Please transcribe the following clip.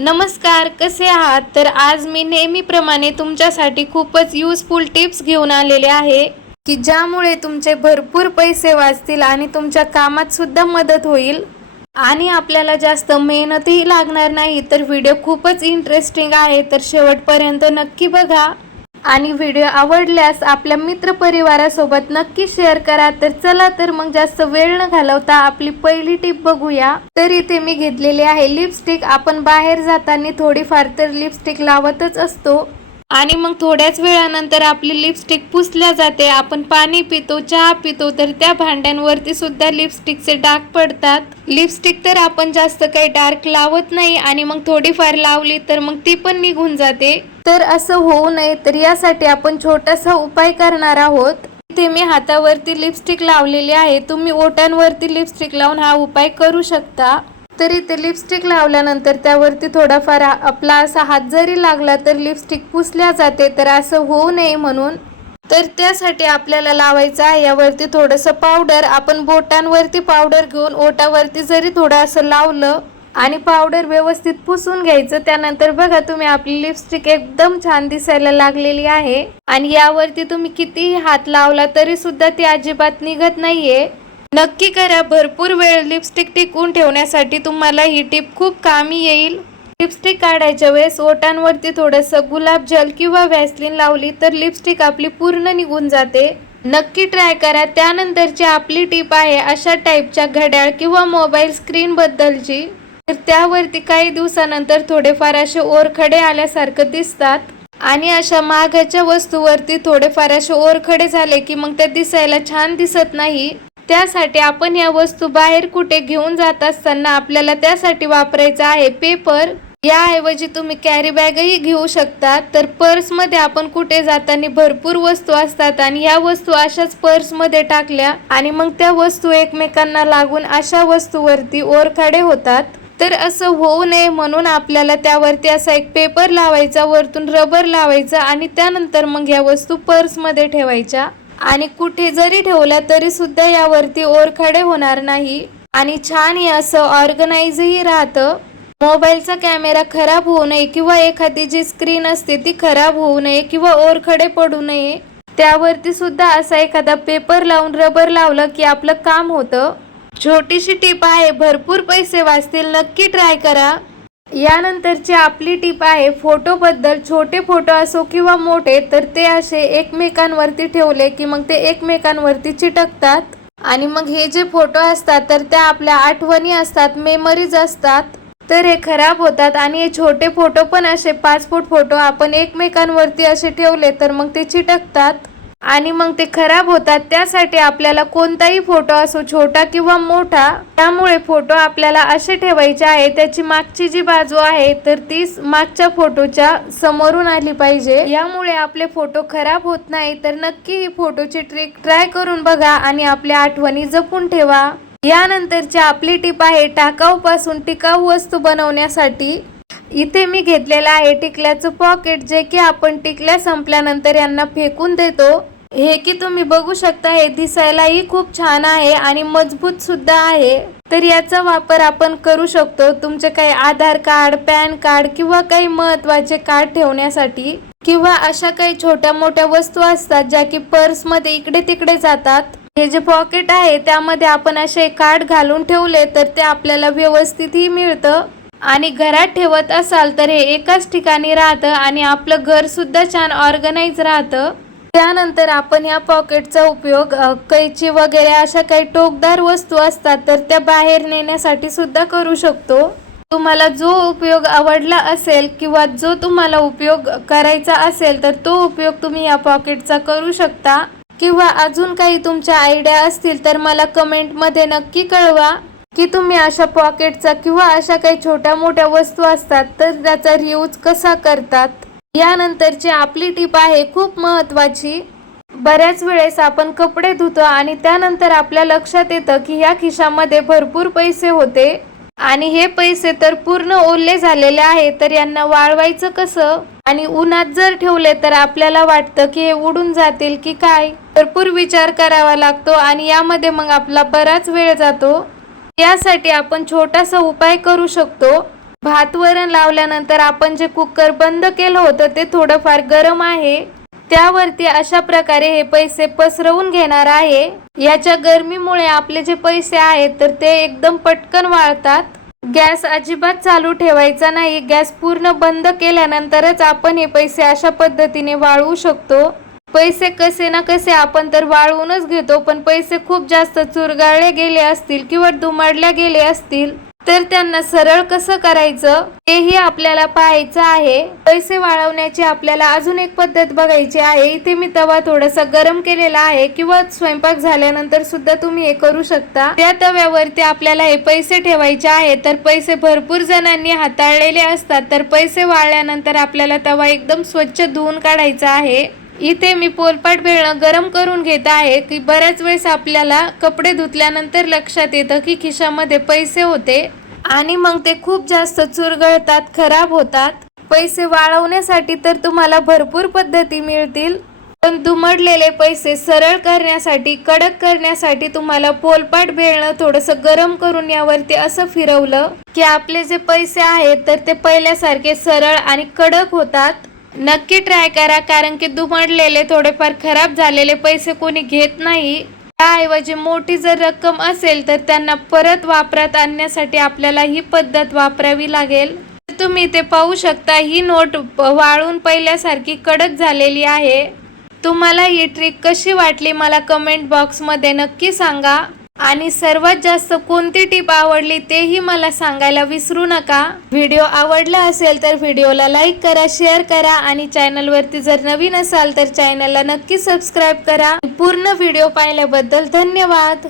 नमस्कार, कसे आहात? तर आज मी नेहमीप्रमाणे तुमच्यासाठी खूपच युजफुल टिप्स घेऊन आलेले आहे की ज्यामुळे तुमचे भरपूर पैसे वाचतील आणि तुमच्या कामात सुद्धा मदत होईल आणि आपल्याला जास्त मेहनतही लागणार नाही। तर व्हिडिओ खूपच इंटरेस्टिंग आहे, तर शेवटपर्यंत नक्की बघा आणि व्हिडिओ आवडल्यास आपल्या मित्रपरिवारासोबत नक्की शेअर करा। तर चला तर मग जास्त वेळ न घालवता आपली पहिली टिप बघूया। तर इथे मी घेतलेली आहे लिपस्टिक। आपण बाहेर जाताना थोडीफार तर लिपस्टिक लावतच असतो आणि मग थोड्याच वेळानंतर आपली लिपस्टिक पुसल्या जाते। आपण पाणी पितो, चहा पितो, तर त्या भांड्यांवरती सुद्धा लिपस्टिकचे डाग पडतात। लिपस्टिक तर आपण जास्त काही डार्क लावत नाही आणि मग थोडीफार लावली तर मग ती पण निघून जाते। तर असं होऊ नये तर यासाठी आपण छोटासा उपाय करणार आहोत। इथे मी हातावरती लिपस्टिक लावलेली आहे, तुम्ही ओठांवरती लिपस्टिक लावून हा उपाय करू शकता। तर इथे लिपस्टिक लावल्यानंतर त्यावरती थोडाफार आपला असा हात जरी लागला तर लिपस्टिक पुसल्या जाते, तर असं होऊ नये म्हणून तर त्यासाठी आपल्याला लावायचं आहे यावरती थोडंसं पावडर। आपण बोटांवरती पावडर घेऊन ओठावरती जरी थोडं असं लावलं आणि पावडर व्यवस्थित पुसून घ्यायचं, त्यानंतर बघा तुम्ही आपली लिपस्टिक एकदम छान दिसायला लागलेली आहे आणि यावरती तुम्ही कितीही हात लावला तरी सुद्धा ती अजिबात निघत नाहीये। नक्की करा, भरपूर वेळ लिपस्टिक टिकवून ठेवण्यासाठी तुम्हाला ही टिप खूप कामी येईल। लिपस्टिक काढायच्या वेळेस ओठांवरती थोडंसं गुलाबजल किंवा व्हॅसलीन लावली तर लिपस्टिक आपली पूर्ण निघून जाते। नक्की ट्राय करा। त्यानंतरची आपली टिप आहे अशा टाईपच्या घड्याळ किंवा मोबाईल स्क्रीन बद्दलची। तर त्यावरती काही दिवसानंतर थोडेफार असे ओरखडे आल्यासारखं दिसतात आणि अशा महागाच्या वस्तूवरती थोडेफार असे ओरखडे झाले की मग त्या दिसायला छान दिसत नाही। त्यासाठी आपण या वस्तू बाहेर कुठे घेऊन जात असताना आपल्याला त्यासाठी वापरायचा आहे पेपर। याऐवजी तुम्ही कॅरी बॅगही घेऊ शकता। तर पर्समध्ये आपण कुठे जाताना भरपूर वस्तू असतात आणि या वस्तू अशाच पर्समध्ये टाकल्या आणि मग त्या वस्तू एकमेकांना लागून अशा वस्तूवरती ओरखडे होतात। तर असं होऊ नये म्हणून आपल्याला त्यावरती असा एक पेपर लावायचा, वरतून रबर लावायचं आणि त्यानंतर मग या वस्तू पर्समध्ये ठेवायच्या आणि कुठे जरी ठेवल्या तरी सुद्धा यावरती ओरखडे होणार नाही आणि छान हे असं ऑर्गनाइजही राहतं। मोबाईलचा कॅमेरा खराब होऊ नये किंवा एखादी जी स्क्रीन असते ती खराब होऊ नये किंवा ओरखडे पडू नये त्यावरती सुद्धा असा एखादा पेपर लावून रबर लावलं की आपलं काम होतं। छोटीशी टिप आहे, भरपूर पैसे वाचतील, नक्की ट्राय करा। यानंतरची आपली टिप आहे फोटो बद्दल। छोटे फोटो असो किंवा मोठे तर ते असे एकमेकांवरती ठेवले की मग ते एकमेकांवरती चिटकतात आणि मग हे जे फोटो असतात तर त्या आपल्या आठवणी असतात, मेमरीज असतात, तर हे खराब होतात आणि हे छोटे फोटो पण असे पासपोर्ट फोटो आपण एकमेकांवरती असे ठेवले तर मग ते चिटकतात आणि मग ते खराब होतात। त्यासाठी आपल्याला कोणताही फोटो असो, छोटा किंवा मोठा, त्यामुळे फोटो आपल्याला असे ठेवायचे आहे त्याची मागची जी बाजू आहे तर ती मागच्या फोटोच्या समोरून आली पाहिजे, यामुळे आपले फोटो खराब होत नाही। तर नक्की ही फोटोची ट्रिक ट्राय करून बघा आणि आपल्या आठवणी जपून ठेवा। यानंतरची आपली टिप आहे टाकाऊ पासून टिकाऊ वस्तू बनवण्यासाठी। इथे मी घेतलेला आहे टिकल्याचं पॉकेट, जे की आपण टिकल्या संपल्यानंतर यांना फेकून देतो। हे की तुम्ही बघू शकता हे दिसायलाही खूप छान आहे आणि मजबूत सुद्धा आहे। तर याचा वापर आपण करू शकतो तुमचे काही आधार कार्ड, पॅन कार्ड किंवा काही महत्त्वाचे कार्ड ठेवण्यासाठी किंवा अशा काही छोट्या मोठ्या वस्तू असतात ज्या की पर्समध्ये इकडे तिकडे जातात। हे जे पॉकेट आहे त्यामध्ये आपण असे कार्ड घालून ठेवले तर ते आपल्याला व्यवस्थितही मिळतं आणि घरात ठेवत असाल तर हे एकाच ठिकाणी राहतं आणि आपलं घर सुद्धा छान ऑर्गनाइज राहतं। त्यानंतर आपण या पॉकेटचा उपयोग कैची वगैरे अशा काही टोकदार वस्तू असतात तर त्या बाहेर नेण्यासाठी सुद्धा करू शकतो। तुम्हाला जो उपयोग आवडला असेल किंवा जो तुम्हाला उपयोग करायचा असेल तर तो उपयोग तुम्ही या पॉकेटचा करू शकता किंवा अजून काही तुमच्या आयडिया असतील तर मला कमेंटमध्ये नक्की कळवा की तुम्ही अशा पॉकेटचा किंवा अशा काही छोट्या मोठ्या वस्तू असतात तर त्याचा रियूज कसा करतात। यानंतरची आपली टिप आहे खूप महत्त्वाची। बऱ्याच वेळेस आपण कपडे धुतो आणि त्यानंतर आपल्या लक्षात येतं की या खिशामध्ये भरपूर पैसे होते आणि हे पैसे तर पूर्ण ओले झालेले आहे, तर यांना वाळवायचं कसं आणि उन्हात जर ठेवले तर आपल्याला वाटतं की हे उडून जातील की काय, भरपूर विचार करावा लागतो आणि यामध्ये मग आपला बराच वेळ जातो। यासाठी आपण छोटासा उपाय करू शकतो। भात वरण लावल्यानंतर आपण जे कुकर बंद केलं होतं ते थोडंफार गरम आहे, त्यावरती अशा प्रकारे हे पैसे पसरवून घेणार आहे। याच्या गरमीमुळे आपले जे पैसे आहेत तर ते एकदम पटकन वाळतात। गॅस अजिबात चालू ठेवायचा नाही, गॅस पूर्ण बंद केल्यानंतरच आपण हे पैसे अशा पद्धतीने वाळवू शकतो। पैसे कसे ना कसे आपण तर वाळवूनच घेतो, पण पैसे खूप जास्त चुरगाळले गेले असतील किंवा दुमडल्या गेले असतील तर त्यांना सरळ कसं करायचं हेही आपल्याला पाहायचं आहे। पैसे वाळवण्याची आपल्याला अजून एक पद्धत बघायची आहे। इथे मी तवा थोडासा गरम केलेला आहे किंवा स्वयंपाक झाल्यानंतर सुद्धा तुम्ही हे करू शकता। त्या तव्यावरती आपल्याला हे पैसे ठेवायचे आहे। तर पैसे भरपूर जणांनी हाताळलेले असतात, तर पैसे वाळल्यानंतर आपल्याला तवा एकदम स्वच्छ धुवून काढायचा आहे। इथे मी पोलपाट बेलणं गरम करून घेत आहे की बऱ्याच वेळेस आपल्याला कपडे धुतल्यानंतर लक्षात येतं की खिशामध्ये पैसे होते आणि मग ते खूप जास्त चुरगळतात, खराब होतात। पैसे वाळवण्यासाठी तर तुम्हाला भरपूर पद्धती मिळतील, पण दुमडलेले पैसे सरळ करण्यासाठी, कडक करण्यासाठी तुम्हाला पोलपाट बेलणं थोडंसं गरम करून यावरती असं फिरवलं की आपले जे पैसे आहेत तर ते पहिल्यासारखे सरळ आणि कडक होतात। नक्की ट्राय करा, कारण की दुमडलेले थोडेफार खराब झालेले पैसे कोणी घेत नाही। त्याऐवजी मोठी जर रक्कम असेल तर त्यांना परत वापरात आणण्यासाठी आपल्याला ही पद्धत वापरावी लागेल। तुम्ही ते पाहू शकता, ही नोट वाळून पहिल्यासारखी कडक झालेली आहे। तुम्हाला ही ट्रिक कशी वाटली मला कमेंट बॉक्समध्ये नक्की सांगा आणि सर्वात जास्त कोणती टिप आवडली तेही मला सांगायला विसरू नका। व्हिडिओ आवडला असेल तर व्हिडिओला लाईक करा, शेअर करा आणि चॅनलवरती जर नवीन असाल तर चॅनलला नक्की सबस्क्राईब करा। पूर्ण व्हिडिओ पाहिल्याबद्दल धन्यवाद।